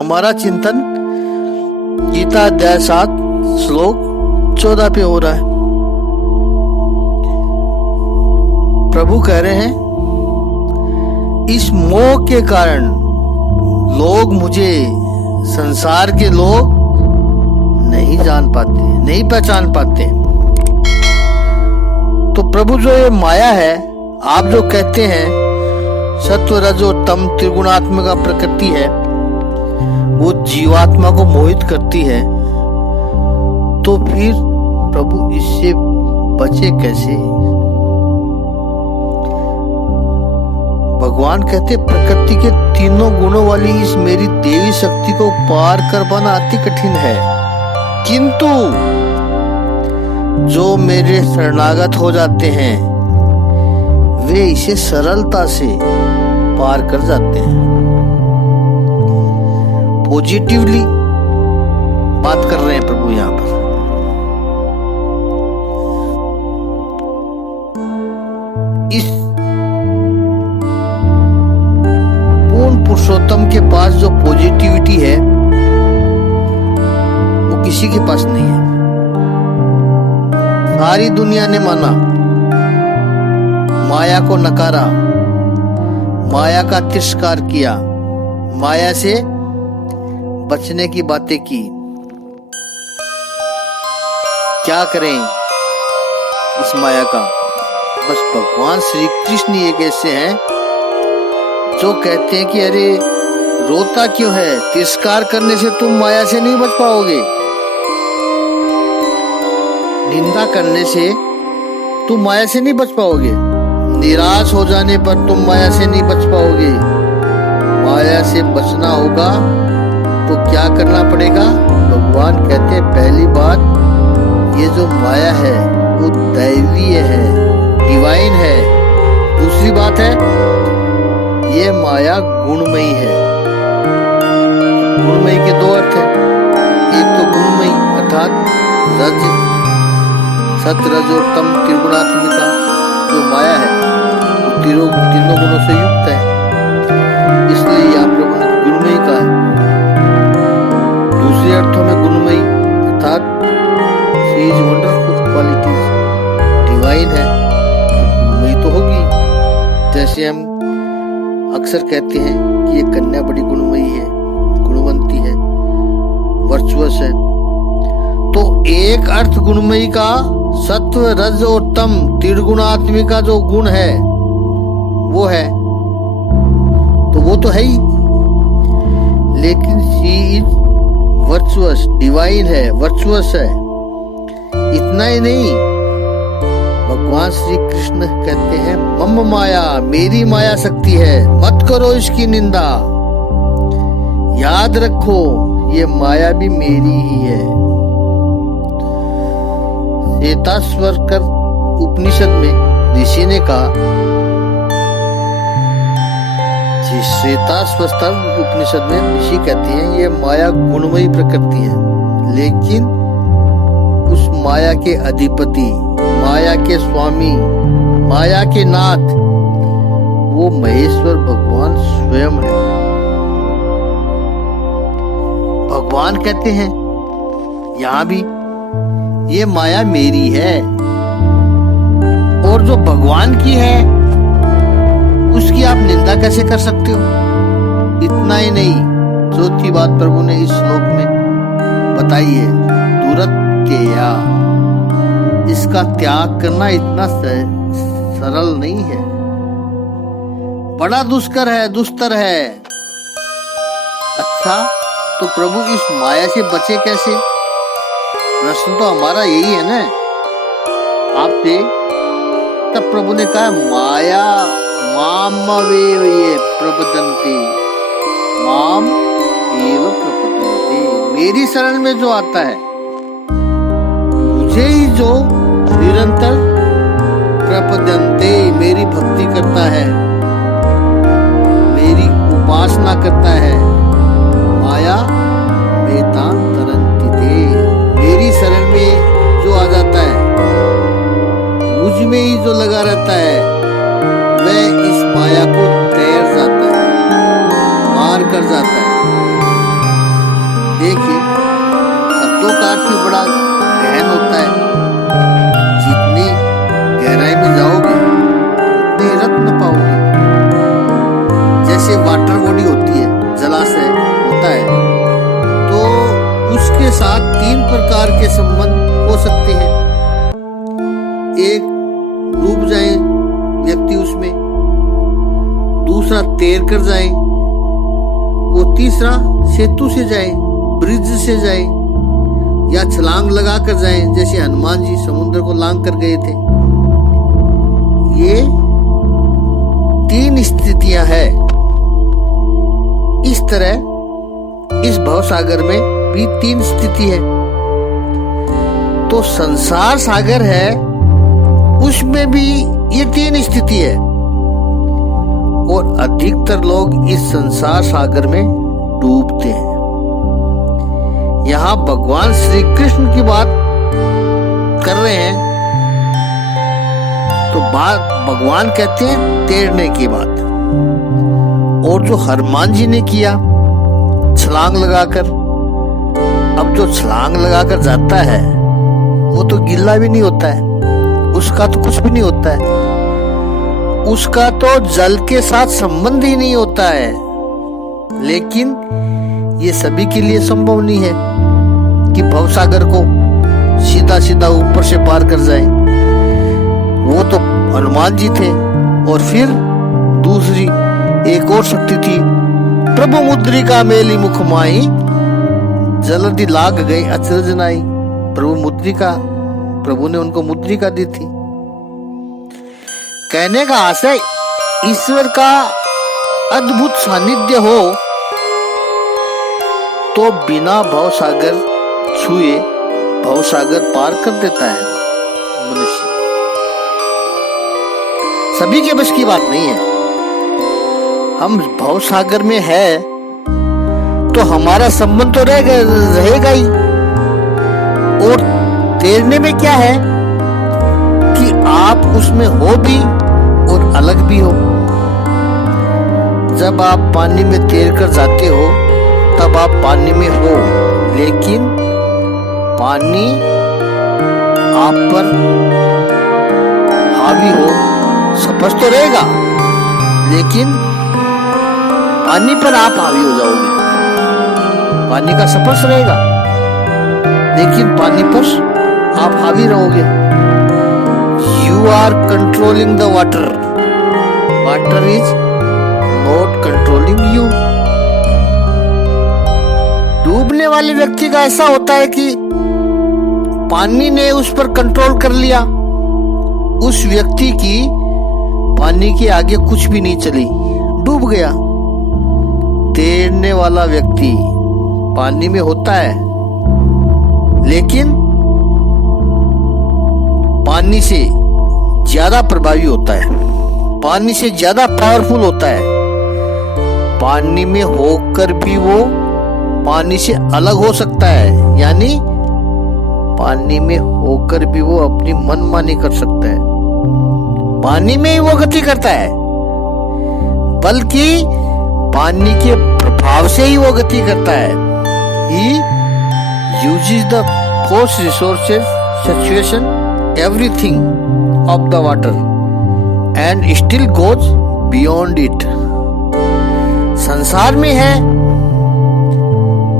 हमारा चिंतन गीता अध्याय 7 श्लोक 14 पे हो रहा है। प्रभु कह रहे हैं, इस मोह के कारण लोग मुझे, संसार के लोग नहीं जान पाते, नहीं पहचान पाते। तो प्रभु जो ये माया है, आप जो कहते हैं सत्व रजो तम त्रिगुणात्मक प्रकृति है, वो जीवात्मा को मोहित करती है। तो फिर प्रभु इससे बचे कैसे? भगवान कहते प्रकृति के तीनों गुणों वाली इस मेरी देवी शक्ति को पार कर पाना अति कठिन है, किंतु जो मेरे शरणागत हो जाते हैं वे इसे सरलता से पार कर जाते हैं। पॉजिटिवली बात कर रहे हैं प्रभु यहां पर। इस पूर्ण पुरुषोत्तम के पास जो पॉजिटिविटी है वो किसी के पास नहीं है। सारी दुनिया ने माना, माया को नकारा, माया का तिरस्कार किया, माया से बचने की बातें की। क्या करें इस माया का? बस भगवान श्री कृष्ण एक ऐसे हैं जो कहते हैं कि अरे रोता क्यों है, तिरस्कार करने से तुम माया से नहीं बच पाओगे, निंदा करने से तुम माया से नहीं बच पाओगे, निराश हो जाने पर तुम माया से नहीं बच पाओगे। माया से बचना होगा तो क्या करना पड़ेगा? भगवान कहते हैं पहली बात, ये जो माया है वो दैवीय है, डिवाइन है। दूसरी बात है, ये माया गुणमयी है। गुणमयी के दो अर्थ हैं, एक तो गुणमयी अर्थात रज, सत रज और तम त्रिगुणात्मिका जो माया है वो तीनों गुणों से युक्त है, इसलिए यहाँ प्रभु ने गुणमयी कहा है। दूसरे अर्थों में गुणमयी अर्थात she is wonderful qualities, divine है, गुणमयी तो होगी। जैसे हम अक्सर कहते हैं कि ये कन्या बड़ी गुणमयी है, गुणवंती है, वर्चुअस है। तो एक अर्थ गुणमयी का सत्व रज और तम त्रिगुणात्मिका जो गुण है वो है, तो वो तो है ही, लेकिन शी इज वर्चुअस, डिवाइन है, वर्चुअस है। इतना ही नहीं, भगवान श्री कृष्ण कहते हैं मम माया, मेरी माया शक्ति है, मत करो इसकी निंदा। याद रखो ये माया भी मेरी ही है। श्वेताश्वतर उपनिषद में ऋषि ने कहा, श्वेताश्वतर उपनिषद में ऋषि कहते हैं ये माया गुणमयी प्रकृति है, लेकिन उस माया के अधिपति, माया के स्वामी, माया के नाथ वो महेश्वर भगवान स्वयं है। भगवान कहते हैं यहां भी ये माया मेरी है, और जो भगवान की है उसकी आप निंदा कैसे कर सकते हो? इतना ही नहीं, चौथी बात प्रभु ने इस श्लोक में बताई है, दुरत्यया, इसका त्याग करना इतना सरल नहीं है, बड़ा दुष्कर है, दुस्तर है। अच्छा, तो प्रभु इस माया से बचे कैसे? प्रश्न तो हमारा यही है ना आपसे। तब प्रभु ने कहा माया मामवेव ये प्रपद्यन्ते, माम एव प्रपद्यन्ते, मेरी शरण में जो आता है, मुझे ही जो निरंतर प्रपद्यन्ते, मेरी भक्ति करता है, मेरी उपासना करता है, माया मेतां तरन्ति ते, मेरी शरण में जो आ जाता है, मुझ में ही जो लगा रहता है, वह इस माया को तैर जाता है, पार कर जाता है। काफी बड़ा गहन होता है। जितनी गहराई में जाओगे उतने रत्न पाओगे। जैसे वाटर बॉडी होती है, जलाशय होता है, तो उसके साथ 3 प्रकार के संबंध हो सकते हैं। एक, डूब जाए व्यक्ति उसमें, दूसरा तैर कर जाए, वो तीसरा सेतु से जाए, ब्रिज से जाए, या छलांग लगा कर जाए, जैसे हनुमान जी समुद्र को लांग कर गए थे। ये 3 स्थितियां हैं। इस तरह इस भवसागर में भी 3 स्थिति है। तो संसार सागर है, उसमें भी ये 3 स्थिति है। और अधिकतर लोग इस संसार सागर में डूबते हैं। यहाँ भगवान श्री कृष्ण की बात कर रहे हैं, तो बात भगवान कहते हैं तैरने की बात। और जो हनुमान जी ने किया छलांग लगाकर, अब जो छलांग लगाकर जाता है वो तो गिल्ला भी नहीं होता है, उसका तो कुछ भी नहीं होता है, उसका तो जल के साथ संबंध ही नहीं होता है। लेकिन ये सभी के लिए संभव नहीं है कि भवसागर को सीधा सीधा ऊपर से पार कर जाए। वो तो हनुमान जी थे। और फिर दूसरी एक और शक्ति थी, प्रभु मुद्रिका मेली मुख माई, जल्दी लाग गई अचरज नाई। प्रभु मुद्रिका, प्रभु ने उनको मुद्रिका दी थी। कहने का आशय, ईश्वर का अद्भुत सानिध्य हो तो बिना भवसागर छुए भवसागर पार कर देता है मनुष्य। सभी के बस की बात नहीं है। हम भवसागर में है तो हमारा संबंध तो रहेगा ही। और तैरने में क्या है कि आप उसमें हो भी और अलग भी हो। जब आप पानी में तैर कर जाते हो तब आप पानी में हो, लेकिन पानी आप पर हावी हो, स्पष्ट तो रहेगा, लेकिन पानी पर आप हावी हो जाओगे। पानी का स्पर्श रहेगा, लेकिन पानी पर आप हावी रहोगे। You are controlling the water. Water is not controlling you. डूबने वाले व्यक्ति का ऐसा होता है कि पानी ने उस पर कंट्रोल कर लिया। उस व्यक्ति की पानी के आगे कुछ भी नहीं चली, डूब गया। तैरने वाला व्यक्ति पानी में होता है, लेकिन पानी से ज्यादा प्रभावी होता है, पानी से ज्यादा पावरफुल होता है। पानी में होकर भी वो पानी से अलग हो सकता है, यानी पानी में होकर भी वो अपनी मनमानी कर सकता है। पानी में ही वो गति करता है, बल्कि पानी के प्रभाव से ही वो गति करता है। He uses the force resources, situation, everything of the water and still goes beyond it. संसार में है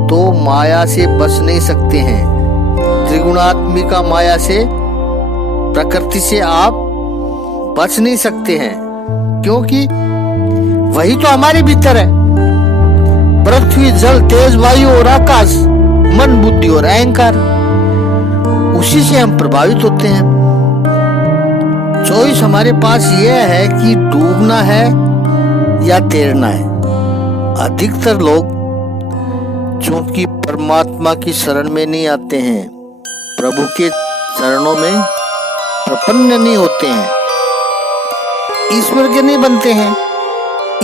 तो माया से बच नहीं सकते हैं। त्रिगुणात्मिका माया से, प्रकृति से आप बच नहीं सकते हैं, क्योंकि वही तो हमारे भीतर है। पृथ्वी, जल, तेज, वायु और आकाश, मन, बुद्धि और अहंकार, उसी से हम प्रभावित होते हैं। चॉइस हमारे पास यह है कि डूबना है या तैरना है। अधिकतर लोग चूंकि परमात्मा की शरण में नहीं आते हैं, प्रभु के चरणों में प्रपन्न नहीं होते हैं, ईश्वर के नहीं बनते हैं,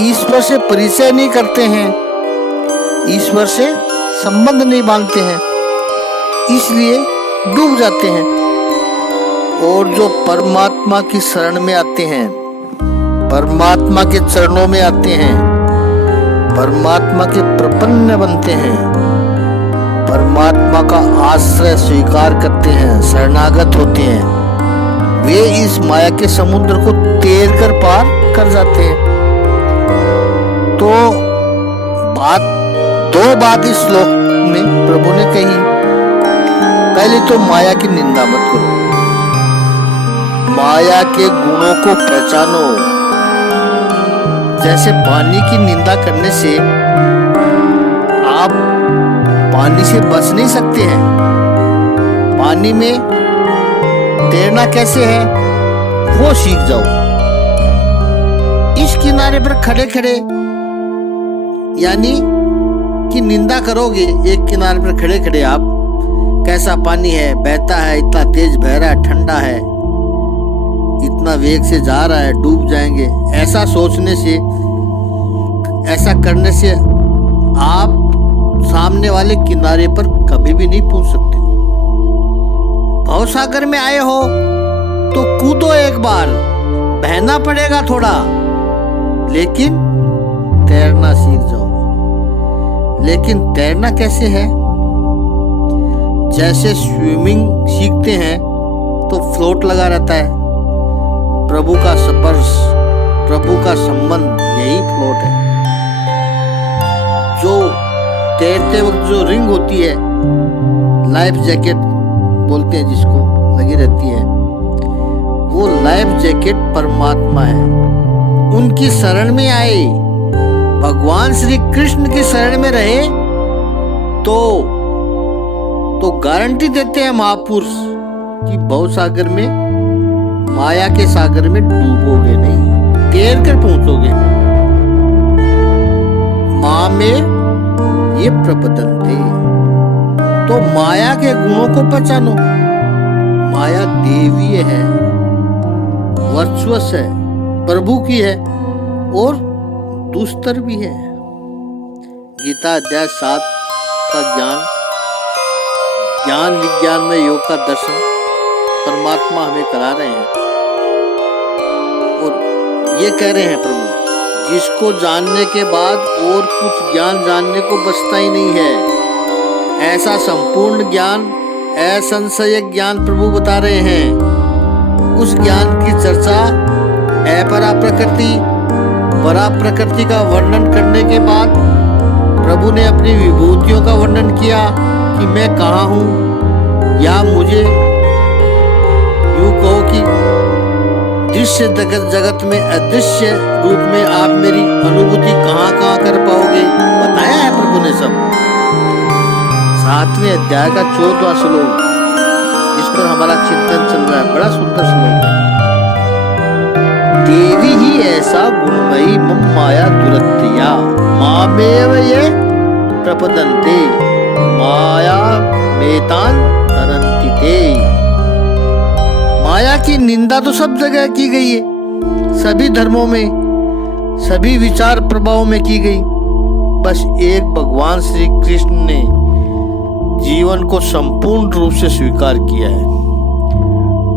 ईश्वर से परिचय नहीं करते हैं, ईश्वर से संबंध नहीं बांधते हैं, इसलिए डूब जाते हैं। और जो परमात्मा की शरण में आते हैं, परमात्मा के चरणों में आते हैं, परमात्मा के प्रपन्न बनते हैं, परमात्मा का आश्रय स्वीकार करते हैं, शरणागत होते हैं, वे इस माया के समुद्र को तैर कर पार कर जाते हैं। तो दो बात इस श्लोक में प्रभु ने कही। पहले तो माया की निंदा मत करो, माया के गुणों को पहचानो। जैसे पानी की निंदा करने से आप पानी से बच नहीं सकते हैं। पानी में तैरना कैसे है वो सीख जाओ। इस किनारे पर खड़े खड़े यानी कि निंदा करोगे, एक किनारे पर खड़े खड़े आप, कैसा पानी है, बहता है, इतना तेज बह रहा है, ठंडा है, इतना वेग से जा रहा है, डूब जाएंगे, ऐसा सोचने से, ऐसा करने से आप सामने वाले किनारे पर कभी भी नहीं पहुंच सकते। भवसागर में आए हो तो कूदो एक बार, बहना पड़ेगा थोड़ा, लेकिन तैरना सीख जाओ। लेकिन तैरना कैसे है? जैसे स्विमिंग सीखते हैं तो फ्लोट लगा रहता है, प्रभु का स्पर्श, प्रभु का संबंध, यही फ्लोट है। जो तैरते वक्त जो रिंग होती है, लाइफ जैकेट बोलते हैं जिसको, लगी रहती है, वो लाइफ जैकेट परमात्मा है। उनकी शरण में आए, भगवान श्री कृष्ण की शरण में रहे तो गारंटी देते हैं महापुरुष कि भवसागर में, माया के सागर में डूबोगे नहीं, तैर कर पहुंचोगे। माँ में ये प्रपदन्ते, तो माया के गुणों को पहचानो। माया देवीय है, वर्चुअस है, प्रभु की है और दुस्तर भी है। गीता अध्याय 7 का ज्ञान विज्ञान में योग का दर्शन परमात्मा हमें करा रहे हैं और ये कह रहे हैं प्रभु, जिसको जानने के बाद और कुछ ज्ञान जानने को बचता ही नहीं है। ऐसा संपूर्ण ज्ञान, असंशय ज्ञान प्रभु बता रहे हैं। उस ज्ञान की चर्चा अपरा प्रकृति, परा प्रकृति का वर्णन करने के बाद प्रभु ने अपनी विभूतियों का वर्णन किया कि मैं कहाँ हूँ, या मुझे यूं कहो कि दृश्य जगत में अदृश्य रूप में आप मेरी अनुभूति कहाँ कहाँ कर पाओगे, बताया है प्रभु ने सब। 7वें अध्याय का 14वां श्लोक, इस पर हमारा चिंतन चल रहा है, बड़ा सुंदर श्लोक है। देवी ही ऐसा गुणमयी मम माया दुरत्या, मामेव ये प्रपदन्ते, माया मेतान तरन्ति ते। माया की निंदा तो सब जगह की गई है, सभी धर्मों में, सभी विचार प्रभावों में की गई। बस एक भगवान श्री कृष्ण ने जीवन को संपूर्ण रूप से स्वीकार किया है।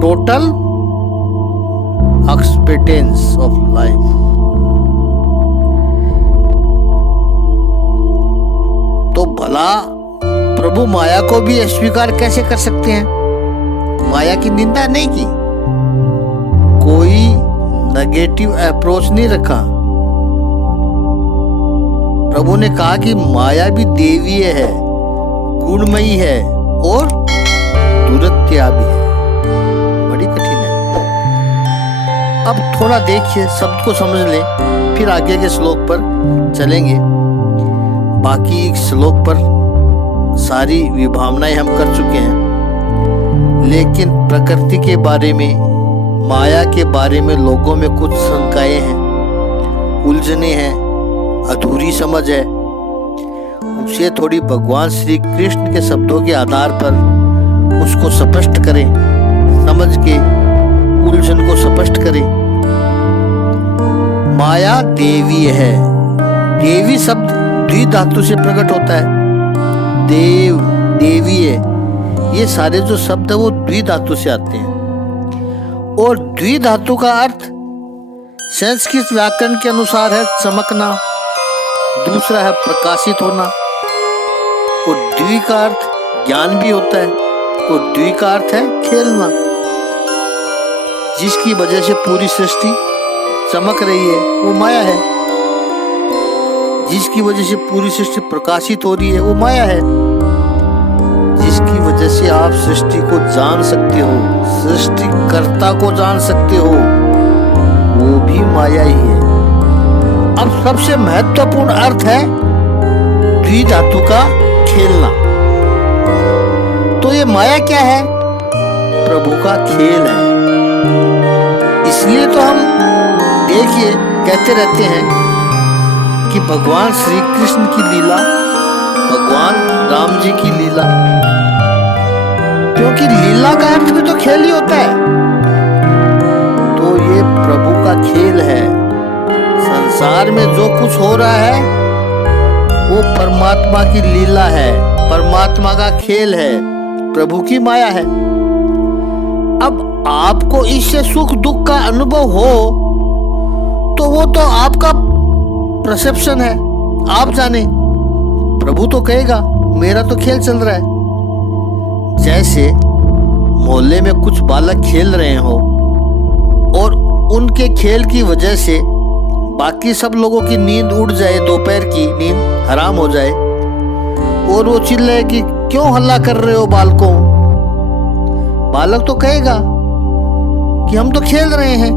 Total expectance of life. तो भला प्रभु माया को भी अस्वीकार कैसे कर सकते हैं? माया की निंदा नहीं की, कोई नेगेटिव अप्रोच नहीं रखा। प्रभु ने कहा कि माया भी देवीय है, गुणमयी है और दुरत्या भी है, बड़ी कठिन है। अब थोड़ा देखिए, शब्द को समझ ले, फिर आगे के श्लोक पर चलेंगे। बाकी श्लोक पर सारी विभावनाएं हम कर चुके हैं, लेकिन प्रकृति के बारे में, माया के बारे में लोगों में कुछ शंकाएं हैं, उलझने हैं, अधूरी समझ है। उसे थोड़ी भगवान श्री कृष्ण के शब्दों के आधार पर उसको स्पष्ट करें, समझ के उलझन को स्पष्ट करें। माया देवी है। देवी शब्द द्विधातु से प्रकट होता है। देव, देवी है, ये सारे जो शब्द है वो द्विधातु से आते हैं। और द्विधातु का अर्थ संस्कृत व्याकरण के अनुसार है चमकना, दूसरा है प्रकाशित होना, और द्वि का अर्थ ज्ञान भी होता है और द्वि का अर्थ है खेलना। जिसकी वजह से पूरी सृष्टि चमक रही है वो माया है। जिसकी वजह से पूरी सृष्टि प्रकाशित हो रही है वो माया है। जिसकी वजह से आप सृष्टि को जान सकते हो, सृष्टिकर्ता को जान सकते हो, वो भी माया ही है। अब सबसे महत्वपूर्ण अर्थ है द्विधातु का खेलना। तो ये माया क्या है? प्रभु का खेल है। इसलिए तो हम देखिए कहते रहते हैं कि भगवान श्री कृष्ण की लीला, भगवान राम जी की लीला, क्योंकि लीला का अर्थ भी तो खेल ही होता है। तो ये प्रभु का खेल है। संसार में जो कुछ हो रहा है वो परमात्मा की लीला है, परमात्मा का खेल है, प्रभु की माया है। अब आपको इससे सुख दुख का अनुभव हो तो वो तो आपका परसेप्शन है, आप जाने। प्रभु तो कहेगा मेरा तो खेल चल रहा है। जैसे मोहल्ले में कुछ बालक खेल रहे हो और उनके खेल की वजह से बाकी सब लोगों की नींद उड़ जाए, दोपहर की नींद हराम हो जाए और वो चिल्लाए कि क्यों हल्ला कर रहे हो बालकों। बालक तो कहेगा कि हम तो खेल रहे हैं।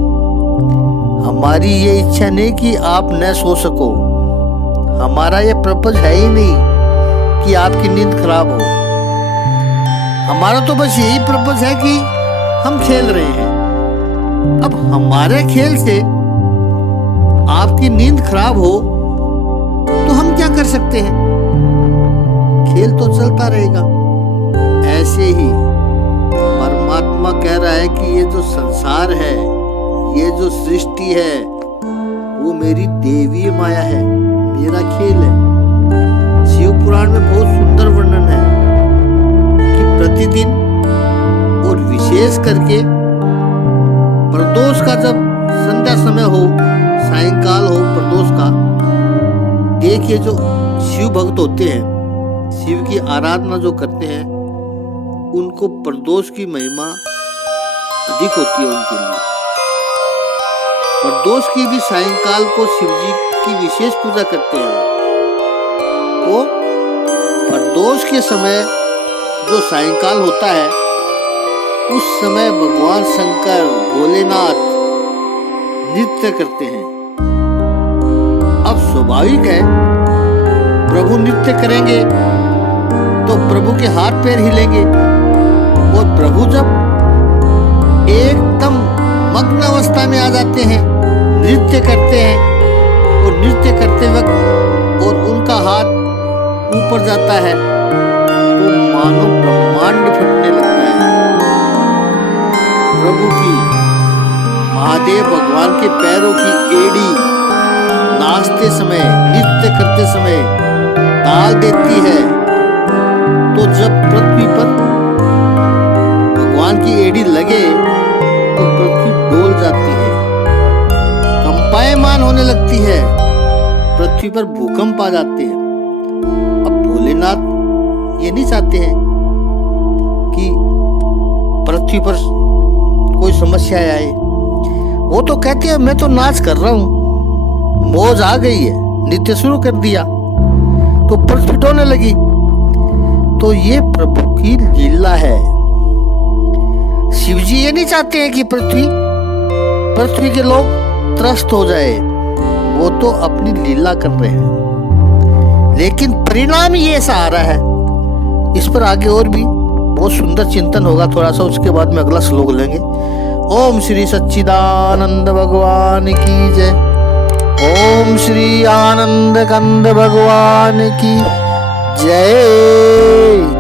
हमारी ये इच्छा नहीं कि आप न सो सको, हमारा ये पर्पस है ही नहीं कि आपकी नींद खराब हो। हमारा तो बस यही पर्पस है कि हम खेल रहे हैं। अब हमारे खेल से आपकी नींद खराब हो तो हम क्या कर सकते हैं? खेल तो चलता रहेगा। ऐसे ही परमात्मा कह रहा है कि ये जो संसार है, ये जो सृष्टि है, वो मेरी देवी माया है, मेरा खेल है। शिव पुराण में बहुत सुंदर वर्णन है कि प्रतिदिन और विशेष करके प्रदोष का जब संध्या समय हो, सायंकाल हो प्रदोष का, देखिए जो शिव भक्त होते हैं, शिव की आराधना जो करते हैं, उनको प्रदोष की महिमा अधिक होती है उनके लिए। प्रदोष की भी सायंकाल को शिव जी की विशेष पूजा करते हैं। तो प्रदोष के समय जो सायंकाल होता है उस समय भगवान शंकर भोलेनाथ नृत्य करते हैं। अब स्वाभाविक है प्रभु नृत्य करेंगे तो प्रभु के हाथ पैर हिलेंगे और प्रभु जब एकदम मग्न अवस्था में आ जाते हैं, नृत्य करते हैं और नृत्य करते वक्त और उनका हाथ ऊपर जाता है तो मानो ब्रह्मांड फटने लगता है। प्रभु की, महादेव भगवान के पैरों की एड़ी नाचते समय, नृत्य करते समय ताल देती है। तो जब पृथ्वी पर भगवान की एड़ी लगे तो पृथ्वी डोल जाती है, कंपायमान होने लगती है, पृथ्वी पर भूकंप आ जाते हैं। अब भोलेनाथ ये नहीं चाहते हैं कि पृथ्वी पर कोई समस्या आए। वो तो कहते हैं मैं तो नाच कर रहा हूँ, मौज आ गई है, नृत्य शुरू कर दिया तो पृथ्वी डोलने लगी। तो ये प्रभु की लीला है। शिव जी ये नहीं चाहते हैं कि पृथ्वी के लोग त्रस्त हो जाए, वो तो अपनी लीला कर रहे हैं, लेकिन परिणाम ये ऐसा आ रहा है। इस पर आगे और भी बहुत सुंदर चिंतन होगा थोड़ा सा, उसके बाद में अगला श्लोक लेंगे। ओम श्री सच्चिदानंद भगवान की जय। ओम श्री आनंद कंद भगवान की जय।